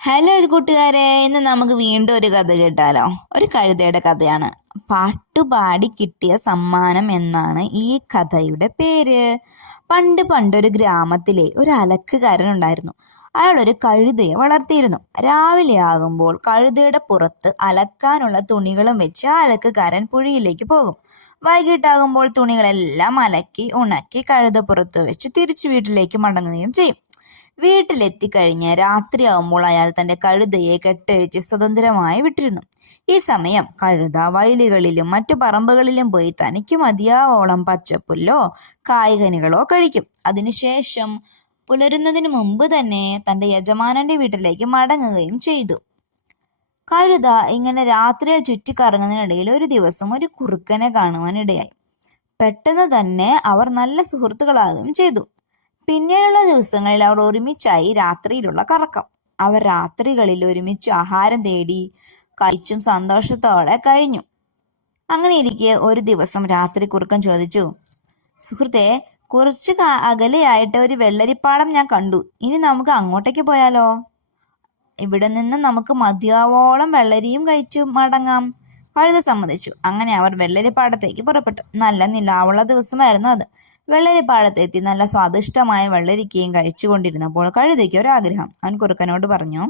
Hello കൂട്ടുകാരെ, ഇന്ന് നമുക്ക് വീണ്ടും ഒരു കഥ കേട്ടാലോ. ഒരു കഴുതയുടെ കഥയാണ്. പാട്ടുപാടി കിട്ടിയ സമ്മാനം എന്നാണ് ഈ കഥയുടെ പേര്. പണ്ട് പണ്ടൊരു ഗ്രാമത്തിലെ ഒരു അലക്കുകാരൻ ഉണ്ടായിരുന്നു. അയാൾ ഒരു കഴുതയെ വളർത്തിയിരുന്നു. രാവിലെ ആകുമ്പോൾ കഴുതയുടെ പുറത്ത് അലക്കാനുള്ള തുണികളും വെച്ച് അലക്കുകാരൻ പുഴയിലേക്ക് പോകും. വൈകിട്ടാകുമ്പോൾ തുണികളെല്ലാം അലക്കി ഉണക്കി കഴുതപ്പുറത്ത് വെച്ച് തിരിച്ചു വീട്ടിലേക്ക് മടങ്ങുകയും ചെയ്യും. വീട്ടിലെത്തിക്കഴിഞ്ഞ് രാത്രിയാവുമ്പോൾ അയാൾ തന്റെ കഴുതയെ കെട്ടഴിച്ച് സ്വതന്ത്രമായി വിട്ടിരുന്നു. ഈ സമയം കഴുത വയലുകളിലും മറ്റു പറമ്പുകളിലും പോയി തനിക്ക് മതിയാവോളം പച്ചപ്പുല്ലോ കായ്കനികളോ കഴിക്കും. അതിനുശേഷം പുലരുന്നതിന് മുമ്പ് തന്നെ തന്റെ യജമാനന്റെ വീട്ടിലേക്ക് മടങ്ങുകയും ചെയ്തു. കഴുത ഇങ്ങനെ രാത്രിയിൽ ചുറ്റിക്കറങ്ങുന്നതിനിടയിൽ ഒരു ദിവസം ഒരു കുറുക്കനെ കാണുവാനിടയായി. പെട്ടെന്ന് തന്നെ അവർ നല്ല സുഹൃത്തുക്കളാകുകയും ചെയ്തു. പിന്നീടുള്ള ദിവസങ്ങളിൽ അവർ ഒരുമിച്ചായി രാത്രിയിലുള്ള കറക്കം. അവർ രാത്രികളിൽ ഒരുമിച്ച് ആഹാരം തേടി കഴിച്ചും സന്തോഷത്തോടെ കഴിഞ്ഞു. അങ്ങനെ ഇരിക്കെ ഒരു ദിവസം രാത്രി കുറുക്കൻ ചോദിച്ചു, സുഹൃത്തെ, കുറച്ച് അകലെയായിട്ട് ഒരു വെള്ളരിപ്പാടം ഞാൻ കണ്ടു. ഇനി നമുക്ക് അങ്ങോട്ടേക്ക് പോയാലോ? ഇവിടെ നിന്ന് നമുക്ക് മതിയാവോളം വെള്ളരിയും കഴിച്ചു മടങ്ങാം. കഴുത സമ്മതിച്ചു. അങ്ങനെ അവർ വെള്ളരിപ്പാടത്തേക്ക് പുറപ്പെട്ടു. നല്ല നിലാവുള്ള ദിവസമായിരുന്നു അത്. വെള്ളരിപ്പാടത്തെത്തി നല്ല സ്വാദിഷ്ടമായ വെള്ളരിക്കയും കഴിച്ചുകൊണ്ടിരുന്നപ്പോൾ കഴുതയ്ക്ക് ഒരാഗ്രഹം. അവൻ കുറുക്കനോട് പറഞ്ഞു,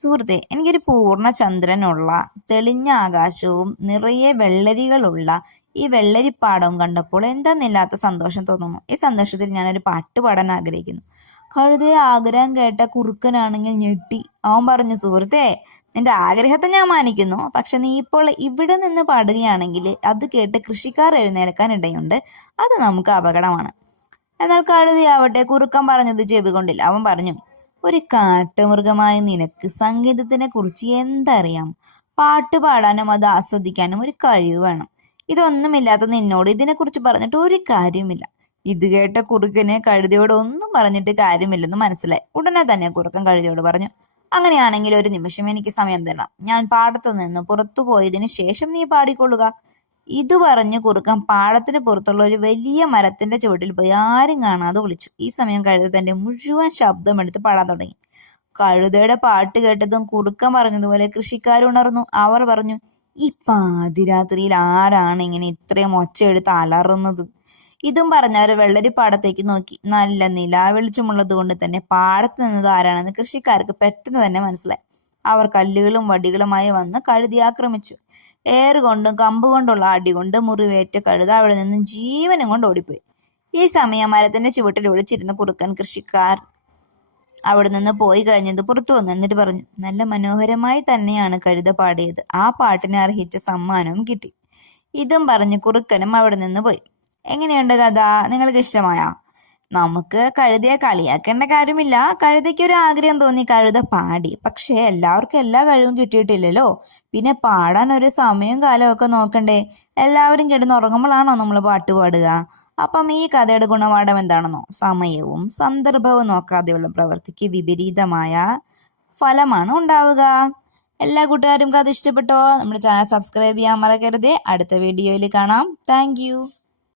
സുഹൃത്തെ, എനിക്കൊരു പൂർണ്ണ ചന്ദ്രനുള്ള തെളിഞ്ഞ ആകാശവും നിറയെ വെള്ളരികളുള്ള ഈ വെള്ളരിപ്പാടവും കണ്ടപ്പോൾ എന്താന്നില്ലാത്ത സന്തോഷം തോന്നുന്നു. ഈ സന്തോഷത്തിൽ ഞാനൊരു പാട്ട് പാടാൻ ആഗ്രഹിക്കുന്നു. കഴുതയെ ആഗ്രഹം കേട്ട കുറുക്കനാണെങ്കിൽ ഞെട്ടി. അവൻ പറഞ്ഞു, സുഹൃത്തെ, നിന്റെ ആഗ്രഹത്തെ ഞാൻ മാനിക്കുന്നു. പക്ഷെ നീ ഇപ്പോൾ ഇവിടെ നിന്ന് പാടുകയാണെങ്കിൽ അത് കേട്ട് കൃഷിക്കാർ എഴുന്നേൽക്കാൻ ഇടയുണ്ട്. അത് നമുക്ക് അപകടമാണ്. എന്നാൽ കഴുതയാവട്ടെ കുറുക്കൻ പറഞ്ഞത് ചെവി കൊണ്ടില്ല. അവൻ പറഞ്ഞു, ഒരു കാട്ടുമൃഗമായ നിനക്ക് സംഗീതത്തിനെ കുറിച്ച് എന്തറിയാം? പാട്ട് പാടാനും അത് ആസ്വദിക്കാനും ഒരു കഴിവ് വേണം. ഇതൊന്നുമില്ലാത്ത നിന്നോട് ഇതിനെക്കുറിച്ച് പറഞ്ഞിട്ട് ഒരു കാര്യമില്ല. ഇത് കേട്ട കുറുക്കന് കഴുതയോട് ഒന്നും പറഞ്ഞിട്ട് കാര്യമില്ലെന്ന് മനസ്സിലായി. ഉടനെ തന്നെ കുറുക്കൻ കഴുതയോട് പറഞ്ഞു, അങ്ങനെയാണെങ്കിൽ ഒരു നിമിഷം എനിക്ക് സമയം തരണം. ഞാൻ പാടത്തു നിന്ന് പുറത്തു പോയതിനു ശേഷം നീ പാടിക്കൊള്ളുക. ഇത് പറഞ്ഞു കുറുക്കൻ പാടത്തിന് പുറത്തുള്ള ഒരു വലിയ മരത്തിന്റെ ചുവട്ടിൽ പോയി ആരും കാണാതെ വിളിച്ചു. ഈ സമയം കഴുത തന്റെ മുഴുവൻ ശബ്ദമെടുത്ത് പാടാൻ തുടങ്ങി. കഴുതയുടെ പാട്ട് കേട്ടതും കുറുക്കൻ പറഞ്ഞതുപോലെ കൃഷിക്കാരുണർന്നു. അവർ പറഞ്ഞു, ഈ പാതിരാത്രിയിൽ ആരാണ് ഇങ്ങനെ ഇത്രയും ഒച്ചയെടുത്ത് അലറുന്നത്? ഇതും പറഞ്ഞവർ വെള്ളരിപ്പാടത്തേക്ക് നോക്കി. നല്ല നിലാവെളിച്ചമുള്ളത് കൊണ്ട് തന്നെ പാടത്ത് നിന്നത് ആരാണെന്ന് കൃഷിക്കാർക്ക് പെട്ടെന്ന് തന്നെ മനസ്സിലായി. അവർ കല്ലുകളും വടികളുമായി വന്ന് കഴുതയെ ആക്രമിച്ചു. ഏറുകൊണ്ടും കമ്പുകൊണ്ടുള്ള അടി കൊണ്ട് മുറിവേറ്റ കഴുത അവിടെ നിന്നും ജീവനും കൊണ്ട് ഓടിപ്പോയി. ഈ സമയം മരത്തിന്റെ ചുവട്ടിൽ ഒളിച്ചിരുന്ന കുറുക്കൻ കൃഷിക്കാർ അവിടെ നിന്ന് പോയി കഴിഞ്ഞത് പുറത്തു വന്നു. എന്നിട്ട് പറഞ്ഞു, നല്ല മനോഹരമായി തന്നെയാണ് കഴുത പാടിയത്. ആ പാട്ടിനെ അർഹിച്ച സമ്മാനവും കിട്ടി. ഇതും പറഞ്ഞ് കുറുക്കനും അവിടെ നിന്ന് പോയി. എങ്ങനെയുണ്ട് കഥ? നിങ്ങൾക്ക് ഇഷ്ടമായോ? നമുക്ക് കഴുതയെ കളിയാക്കേണ്ട കാര്യമില്ല. കഴുതയ്ക്ക് ഒരു ആഗ്രഹം തോന്നി, കഴുത പാടി. പക്ഷെ എല്ലാവർക്കും എല്ലാ കഴിവും കിട്ടിയിട്ടില്ലല്ലോ. പിന്നെ പാടാൻ ഒരു സമയവും കാലവും ഒക്കെ നോക്കണ്ടേ? എല്ലാവരും കിടന്നുറങ്ങുമ്പോഴാണോ നമ്മൾ പാട്ട് പാടുക? അപ്പം ഈ കഥയുടെ ഗുണപാഠം എന്താണെന്നോ? സമയവും സന്ദർഭവും നോക്കാതെയുള്ള പ്രവൃത്തിക്ക് വിപരീതമായ ഫലമാണ് ഉണ്ടാവുക. എല്ലാ കൂട്ടുകാരും കഥ ഇഷ്ടപ്പെട്ടോ? നമ്മുടെ ചാനൽ സബ്സ്ക്രൈബ് ചെയ്യാൻ മറക്കരുതേ. അടുത്ത വീഡിയോയിൽ കാണാം. താങ്ക്